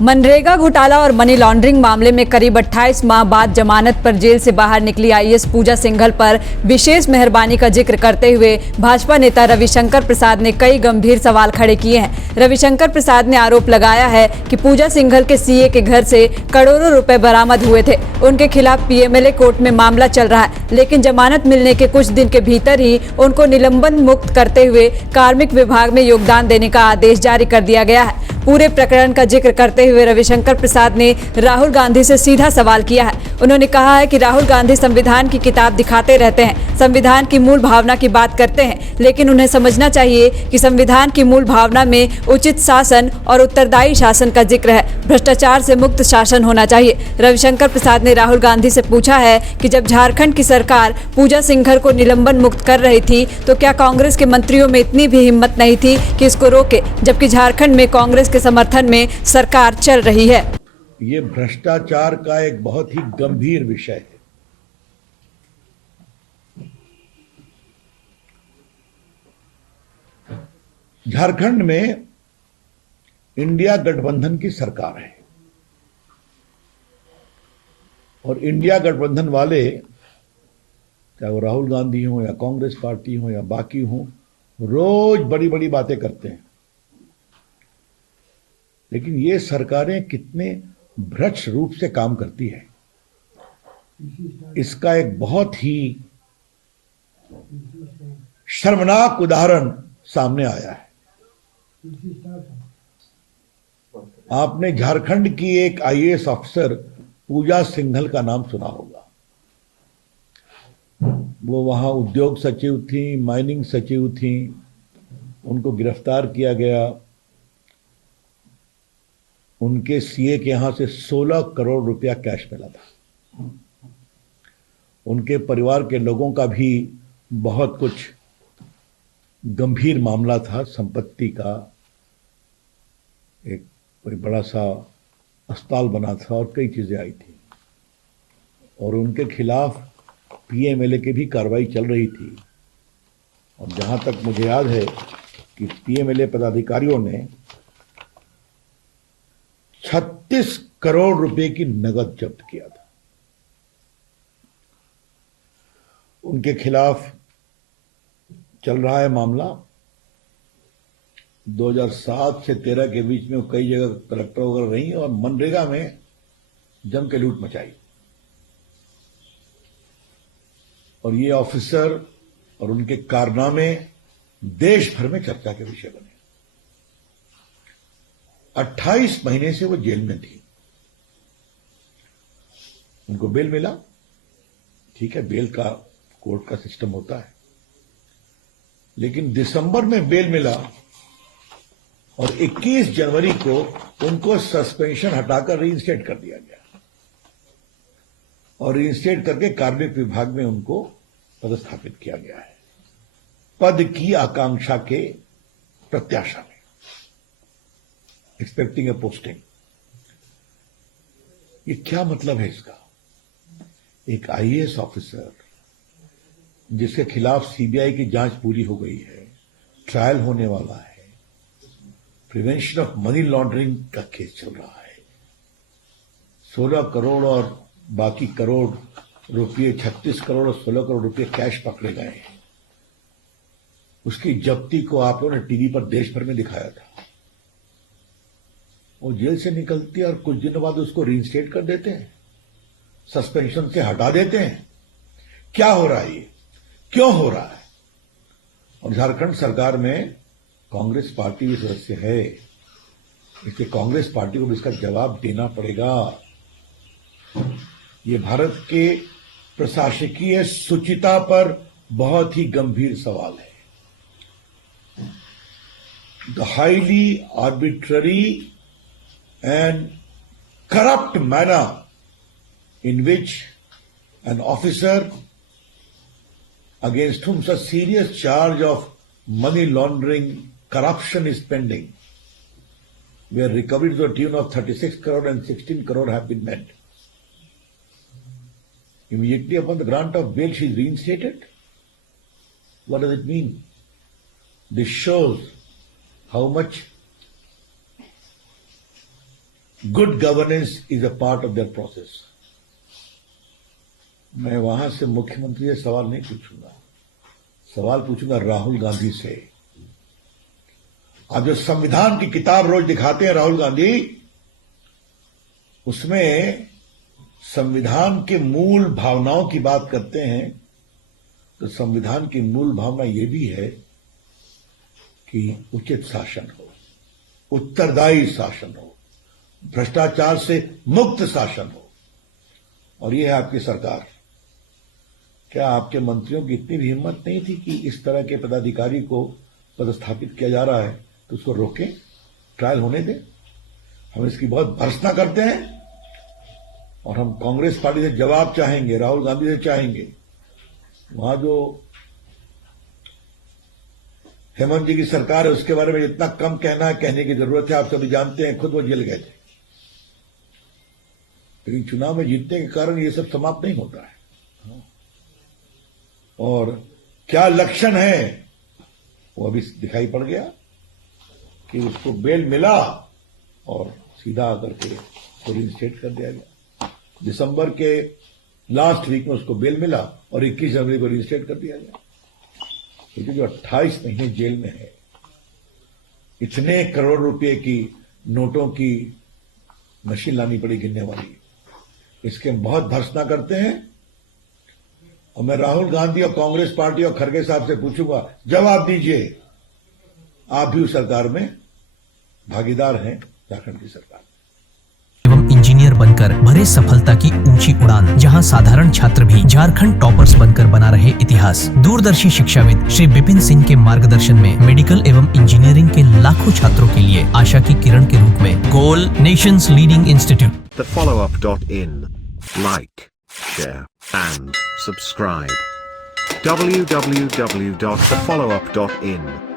मनरेगा घोटाला और money laundering मामले में करीब 28 माह बाद जमानत पर जेल से बाहर निकली आईएएस पूजा सिंघल पर विशेष मेहरबानी का जिक्र करते हुए भाजपा नेता रविशंकर प्रसाद ने कई गंभीर सवाल खड़े किए हैं। रविशंकर प्रसाद ने आरोप लगाया है कि पूजा सिंघल के सीए के घर से करोड़ों रुपए बरामद हुए थे। उनके खिलाफ पीएमएलए कोर्ट में मामला चल रहा है, लेकिन जमानत मिलने के कुछ दिन के भीतर ही उनको निलंबन मुक्त करते हुए कार्मिक विभाग में योगदान देने का आदेश जारी कर दिया गया है। पूरे प्रकरण का जिक्र करते हुए रविशंकर प्रसाद ने राहुल गांधी से सीधा सवाल किया है। उन्होंने कहा है कि राहुल गांधी संविधान की किताब दिखाते रहते हैं, संविधान की मूल भावना की बात करते हैं, लेकिन उन्हें समझना चाहिए कि संविधान की मूल भावना में उचित शासन और उत्तरदायी शासन का जिक्र है। भ्रष्टाचार से मुक्त शासन होना चाहिए। रविशंकर प्रसाद ने राहुल गांधी से पूछा है कि जब झारखंड की सरकार पूजा सिंघल को निलंबन मुक्त कर रही थी तो क्या कांग्रेस के मंत्रियों में इतनी भी हिम्मत नहीं थी कि इसको रोके, जबकि झारखंड में कांग्रेस के समर्थन में सरकार चल रही है। ये भ्रष्टाचार का एक बहुत ही गंभीर विषय है। झारखंड में इंडिया गठबंधन की सरकार है और इंडिया गठबंधन वाले, चाहे वो राहुल गांधी हो या कांग्रेस पार्टी हो या बाकी हो, रोज बड़ी बड़ी बातें करते हैं, लेकिन ये सरकारें कितने भ्रष्ट रूप से काम करती है, इसका एक बहुत ही शर्मनाक उदाहरण सामने आया है। आपने झारखंड की एक आईएएस अफसर पूजा सिंघल का नाम सुना होगा। वो वहां उद्योग सचिव थी, माइनिंग सचिव थी, उनको गिरफ्तार किया गया। उनके सीए के यहां से 16 करोड़ रुपया कैश मिला था। उनके परिवार के लोगों का भी बहुत कुछ गंभीर मामला था, संपत्ति का। एक कोई बड़ा सा अस्पताल बना था और कई चीजें आई थी, और उनके खिलाफ पीएमएलए की भी कार्रवाई चल रही थी। और जहां तक मुझे याद है कि पीएमएलए पदाधिकारियों ने 36 करोड़ रुपए की नकद जब्त किया था। उनके खिलाफ चल रहा है मामला। 2007 से 13 के बीच में वो कई जगह कलेक्टर वगैरह रही और मनरेगा में जम के लूट मचाई, और ये ऑफिसर और उनके कारनामे देश भर में चर्चा के विषय बने। 28 महीने से वो जेल में थी। उनको बेल मिला, ठीक है, बेल का कोर्ट का सिस्टम होता है, लेकिन दिसंबर में बेल मिला और 21 जनवरी को उनको सस्पेंशन हटाकर रीइंस्टेट कर दिया गया, और रीइंस्टेट करके कार्मिक विभाग में उनको पदस्थापित किया गया है, पद की आकांक्षा के प्रत्याशा में, एक्सपेक्टिंग ए पोस्टिंग। ये क्या मतलब है इसका? एक आईएएस ऑफिसर जिसके खिलाफ सीबीआई की जांच पूरी हो गई है, ट्रायल होने वाला है, प्रिवेंशन ऑफ मनी लॉन्ड्रिंग का केस चल रहा है, 16 करोड़ और बाकी करोड़ रुपये, 36 करोड़ और 16 करोड़ रुपये कैश पकड़े गए हैं। उसकी जब्ती को आप लोगों ने टीवी पर देश भर में दिखाया था। वो जेल से निकलती है और कुछ दिनों बाद उसको रीइंस्टेट कर देते हैं, सस्पेंशन से हटा देते हैं। क्या हो रहा है ये? क्यों हो रहा है? और झारखंड सरकार में कांग्रेस पार्टी भी सदस्य है, इसलिए कांग्रेस पार्टी को भी इसका जवाब देना पड़ेगा। ये भारत के प्रशासकीय शुचिता पर बहुत ही गंभीर सवाल है। The highly arbitrary and corrupt manner in which an officer against whom such serious charge of money laundering corruption is pending, where recovery to the tune of 36 crore and 16 crore have been met. Immediately upon the grant of bail, she is reinstated. What does it mean? This shows how much good governance is a part of their process. मैं वहां से मुख्यमंत्री से सवाल नहीं पूछूंगा, सवाल पूछूंगा राहुल गांधी से। आप जो संविधान की किताब रोज दिखाते हैं राहुल गांधी, उसमें संविधान के मूल भावनाओं की बात करते हैं, तो संविधान की मूल भावना यह भी है कि उचित शासन हो, उत्तरदायी शासन हो, भ्रष्टाचार से मुक्त शासन हो। और यह है आपकी सरकार। क्या आपके मंत्रियों की इतनी भी हिम्मत नहीं थी कि इस तरह के पदाधिकारी को पदस्थापित किया जा रहा है तो उसको रोकें, ट्रायल होने दें? हम इसकी बहुत भर्त्सना करते हैं और हम कांग्रेस पार्टी से जवाब चाहेंगे, राहुल गांधी से चाहेंगे। वहां जो हेमंत जी की सरकार है उसके बारे में इतना कम कहना है, कहने की जरूरत है। आप सभी जानते हैं, खुद वो जेल गए थे। लेकिन चुनाव में जीतने के कारण ये सब समाप्त नहीं होता है। और क्या लक्षण है वो अभी दिखाई पड़ गया कि उसको बेल मिला और सीधा आकर के उसको रिइंस्टेट कर दिया गया। दिसंबर के लास्ट वीक में उसको बेल मिला और 21 जनवरी को रिइंस्टेट कर दिया गया। क्योंकि जो 28 महीने जेल में है, इतने करोड़ रुपए की नोटों की मशीन लानी पड़ी गिनने वाली, इसके हम बहुत भर्त्सना करते हैं। और मैं राहुल गांधी और कांग्रेस पार्टी और खड़गे साहब से पूछूंगा, जवाब दीजिए, आप भी उस सरकार में भागीदार हैं, झारखंड की सरकार। एवं इंजीनियर बनकर भरे सफलता की ऊंची उड़ान, जहां साधारण छात्र भी झारखंड टॉपर्स बनकर बना रहे इतिहास। दूरदर्शी शिक्षाविद श्री विपिन सिंह के मार्गदर्शन में मेडिकल एवं इंजीनियरिंग के लाखों छात्रों के लिए आशा की किरण के रूप में गोल nation's leading institute. thefollowup.in. Like, share, and subscribe. www.thefollowup.in